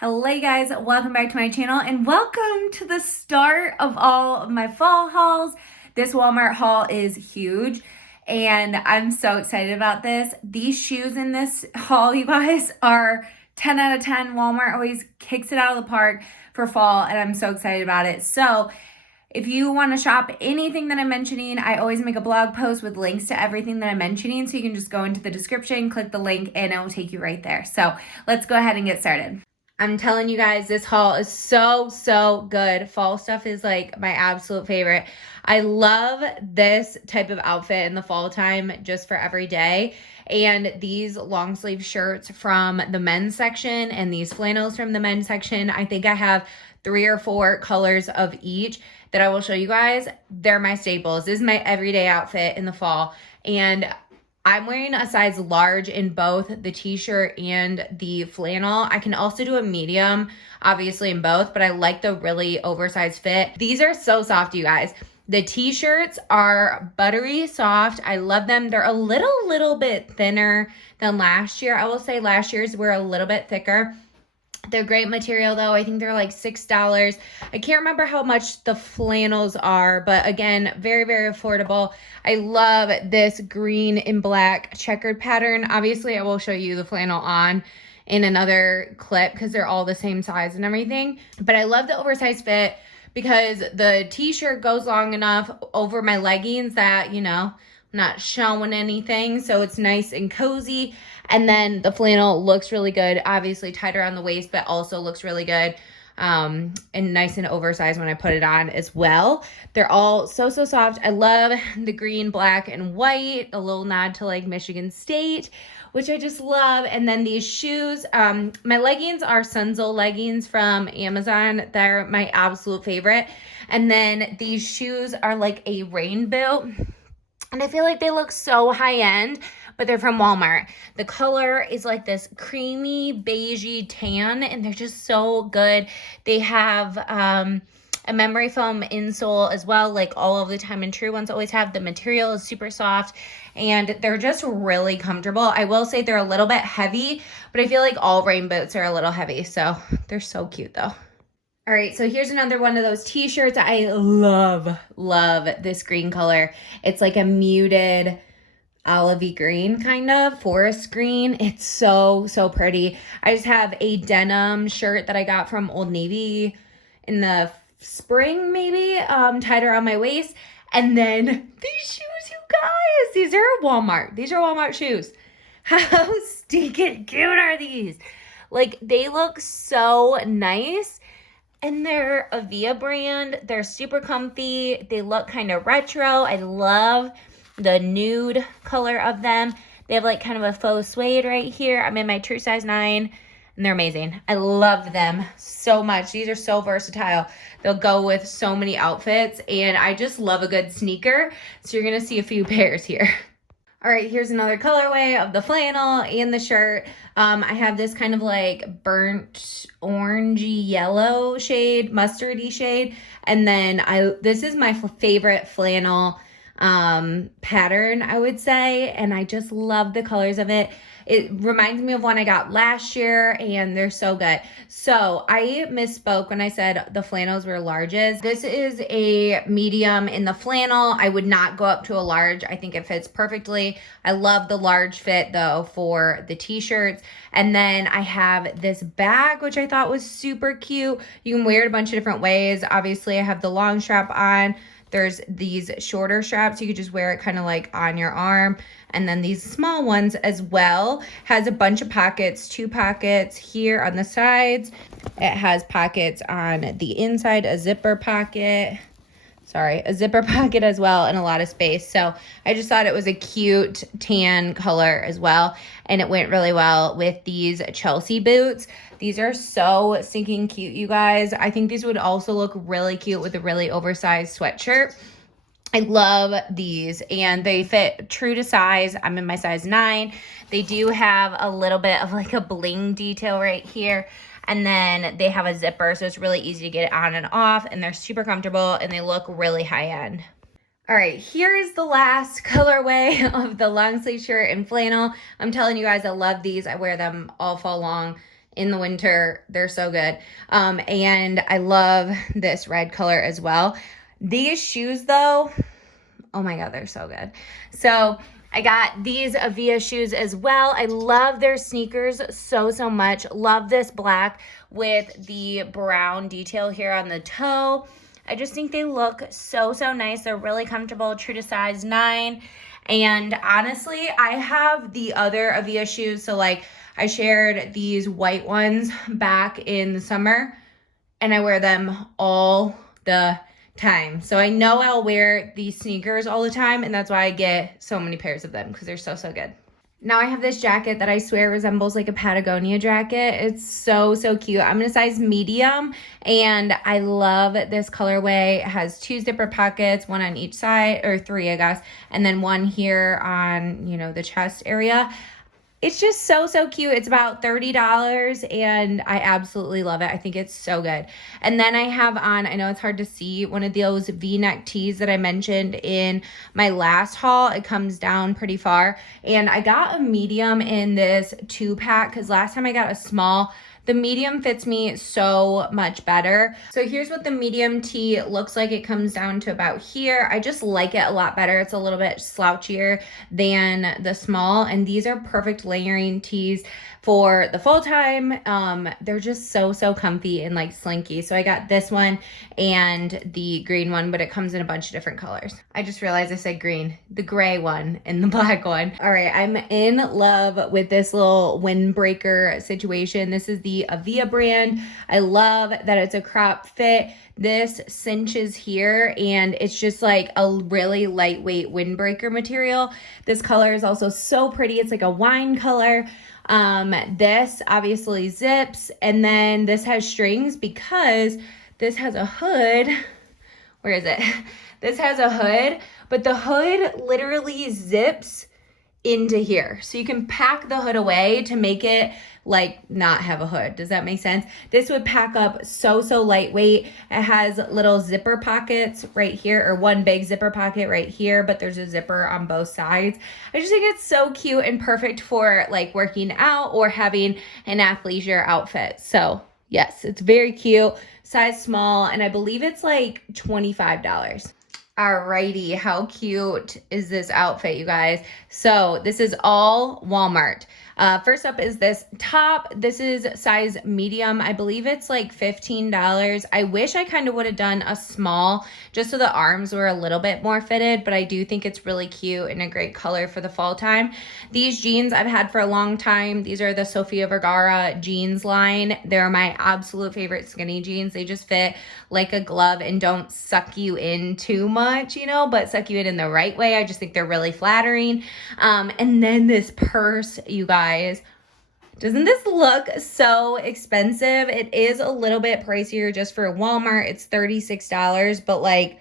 Hello guys, welcome back to my channel and welcome to the start of all of my fall hauls. This Walmart haul is huge and I'm so excited about this. These shoes in this haul, you guys, are 10 out of 10. Walmart always kicks it out of the park for fall and I'm so excited about it. So if you want to shop anything that I'm mentioning, I always make a blog post with links to everything that I'm mentioning. So you can just go into the description, click the link, and it will take you right there. So let's go ahead and get started. I'm telling you guys, this haul is so good. Fall stuff is like my absolute favorite. I love this type of outfit in the fall time just for every day. And these long sleeve shirts from the men's section and these flannels from the men's section, I think I have 3 or 4 colors of each that I will show you guys. They're my staples. This is my everyday outfit in the fall. And I'm wearing a size large in both the t-shirt and the flannel. I can also do a medium, obviously, in both, but I like the really oversized fit. These are so soft, you guys. The t-shirts are buttery soft. I love them. They're a little bit thinner than last year. I will say last year's were a little bit thicker. They're great material though. I think they're like $6. I can't remember how much the flannels are, but again, very affordable. I love this green and black checkered pattern. Obviously, I will show you the flannel on in another clip because they're all the same size and everything. But I love the oversized fit because the t-shirt goes long enough over my leggings that, you know, I'm not showing anything. So it's nice and cozy. And then the flannel looks really good, obviously tight around the waist, but also looks really good and nice and oversized when I put it on as well. They're all so soft. I love the green, black, and white, a little nod to like Michigan State, which I just love. And then these shoes, my leggings are Sunzel leggings from Amazon. They're my absolute favorite. And then these shoes are like a rain boot. And I feel like they look so high-end, but they're from Walmart. The color is like this creamy, beigey tan, and they're just so good. They have a memory foam insole as well, like all of the Time and True ones always have. The material is super soft, and they're just really comfortable. I will say they're a little bit heavy, but I feel like all rain boots are a little heavy, so they're so cute though. All right, so here's another one of those t-shirts. I love this green color. It's like a muted olivey green, kind of forest green. It's so pretty. I just have a denim shirt that I got from Old Navy in the spring, maybe, tied around my waist. And then these shoes, you guys, these are Walmart. These are Walmart shoes. How stinking cute are these? Like, they look so nice. And they're a Via brand. They're super comfy. They look kind of retro. I love the nude color of them. They have like kind of a faux suede right here. I'm in my true size 9 and they're amazing. I love them so much. These are so versatile. They'll go with so many outfits and I just love a good sneaker. So you're gonna see a few pairs here. All right, here's another colorway of the flannel and the shirt. I have this kind of like burnt orangey yellow shade, mustardy shade. And then this is my favorite flannel pattern, I would say. And I just love the colors of it. It reminds me of one I got last year and they're so good. So I misspoke when I said the flannels were larges. This is a medium in the flannel. I would not go up to a large. I think it fits perfectly. I love the large fit though for the t-shirts. And then I have this bag, which I thought was super cute. You can wear it a bunch of different ways. Obviously I have the long strap on. There's these shorter straps. You could just wear it kind of like on your arm. And then these small ones as well. Has a bunch of pockets, 2 pockets here on the sides. It has pockets on the inside, a zipper pocket. A zipper pocket as well, and a lot of space. So I just thought it was a cute tan color as well. And it went really well with these Chelsea boots. These are so stinking cute, you guys. I think these would also look really cute with a really oversized sweatshirt. I love these and they fit true to size. I'm in my size 9. They do have a little bit of like a bling detail right here. And then they have a zipper, so it's really easy to get it on and off. And they're super comfortable and they look really high end. All right, here is the last colorway of the long sleeve shirt and flannel. I'm telling you guys, I love these. I wear them all fall long in the winter. They're so good. And I love this red color as well. These shoes though, oh my God, they're so good. So I got these Avia shoes as well. I love their sneakers so much. Love this black with the brown detail here on the toe. I just think they look so nice. They're really comfortable, true to size 9. And honestly, I have the other Avia shoes. So like I shared these white ones back in the summer and I wear them all the time. So I know I'll wear these sneakers all the time, and that's why I get so many pairs of them, because they're so good. Now I have this jacket that I swear resembles like a Patagonia jacket. It's so cute. I'm in a size medium, and I love this colorway. It has 2 zipper pockets, 1 on each side, or 3 I guess, and then 1 here on, you know, the chest area. It's just so cute. It's about $30 and I absolutely love it. I think it's so good. And then I have on, I know it's hard to see, one of those V-neck tees that I mentioned in my last haul. It comes down pretty far. And I got a medium in this 2-pack because last time I got a small. The medium fits me so much better. So here's what the medium tee looks like. It comes down to about here. I just like it a lot better. It's a little bit slouchier than the small, and these are perfect layering tees for the full time. They're just so comfy and like slinky. So I got this one and the green one, but it comes in a bunch of different colors. I just realized I said green, the gray one and the black one. All right, I'm in love with this little windbreaker situation. This is the Avia brand. I love that it's a crop fit. This cinches here and it's just like a really lightweight windbreaker material. This color is also so pretty. It's like a wine color. This obviously zips, and then this has strings because this has a hood. Where is it? This has a hood, but the hood literally zips into here. So you can pack the hood away to make it like not have a hood. Does that make sense? This would pack up so lightweight. It has little zipper pockets right here, or one big zipper pocket right here, but there's a zipper on both sides. I just think it's so cute and perfect for like working out or having an athleisure outfit. So yes, it's very cute, size small, and I believe it's like $25. Alrighty, how cute is this outfit, you guys? So this is all Walmart. First up is this top. This is size medium. I believe it's like $15. I wish I kind of would have done a small just so the arms were a little bit more fitted, but I do think it's really cute and a great color for the fall time. These jeans I've had for a long time. These are the Sofia Vergara jeans line. They're my absolute favorite skinny jeans. They just fit like a glove and don't suck you in too much, you know, but suck you in the right way. I just think they're really flattering. And then this purse, you guys. Doesn't this look so expensive? It is a little bit pricier just for Walmart. It's $36, but like,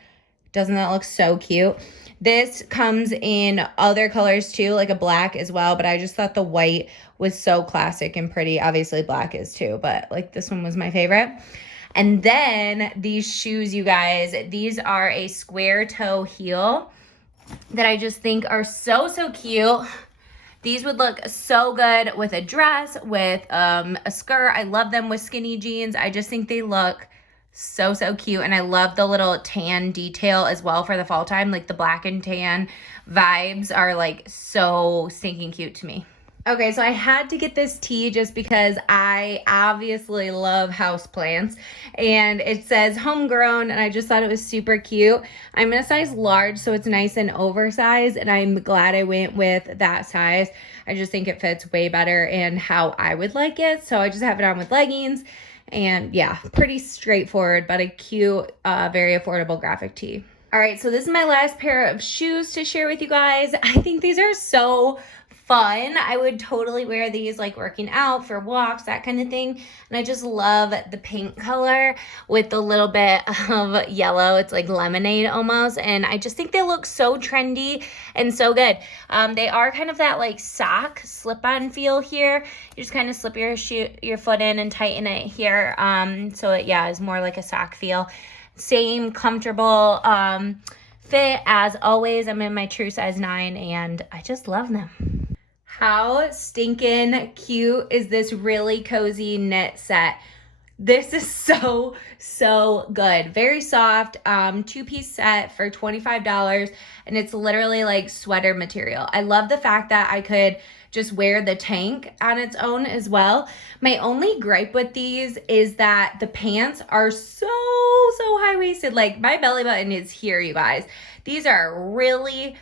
doesn't that look so cute? This comes in other colors too, like a black as well, but I just thought the white was so classic and pretty. Obviously black is too, but like this one was my favorite. And then these shoes, you guys, these are a square toe heel that I just think are so cute. These would look so good with a dress, with a skirt. I love them with skinny jeans. I just think they look so cute. And I love the little tan detail as well for the fall time. Like the black and tan vibes are like so stinking cute to me. Okay, so I had to get this tee just because I obviously love houseplants, and it says homegrown, and I just thought it was super cute. I'm in a size large, so it's nice and oversized, and I'm glad I went with that size. I just think it fits way better and how I would like it, so I just have it on with leggings, and yeah, pretty straightforward, but a cute, very affordable graphic tee. All right, so this is my last pair of shoes to share with you guys. I think these are so fun. I would totally wear these like working out, for walks, that kind of thing. And I just love the pink color with a little bit of yellow. It's like lemonade almost. And I just think they look so trendy and so good. They are kind of that like sock slip-on feel here. You just kind of slip your foot in and tighten it here. So it, yeah, is more like a sock feel. Same comfortable fit as always. I'm in my true size 9 and I just love them. How stinking cute is this really cozy knit set? This is so good. Very soft, two-piece set for $25, and it's literally like sweater material. I love the fact that I could just wear the tank on its own as well. My only gripe with these is that the pants are so high-waisted. Like, my belly button is here, you guys. These are really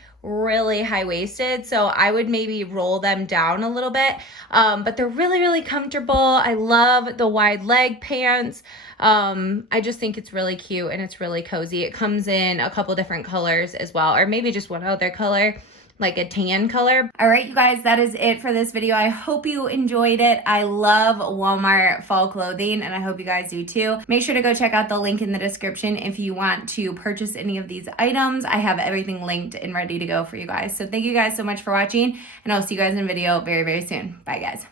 high-waisted, so I would maybe roll them down a little bit, but they're really comfortable. I love the wide leg pants. I just think it's really cute and it's really cozy. It comes in a couple different colors as well, or maybe just one other color, like a tan color. All right, you guys, that is it for this video. I hope you enjoyed it. I love Walmart fall clothing, and I hope you guys do too. Make sure to go check out the link in the description if you want to purchase any of these items. I have everything linked and ready to go for you guys. So thank you guys so much for watching, and I'll see you guys in a video very soon. Bye, guys.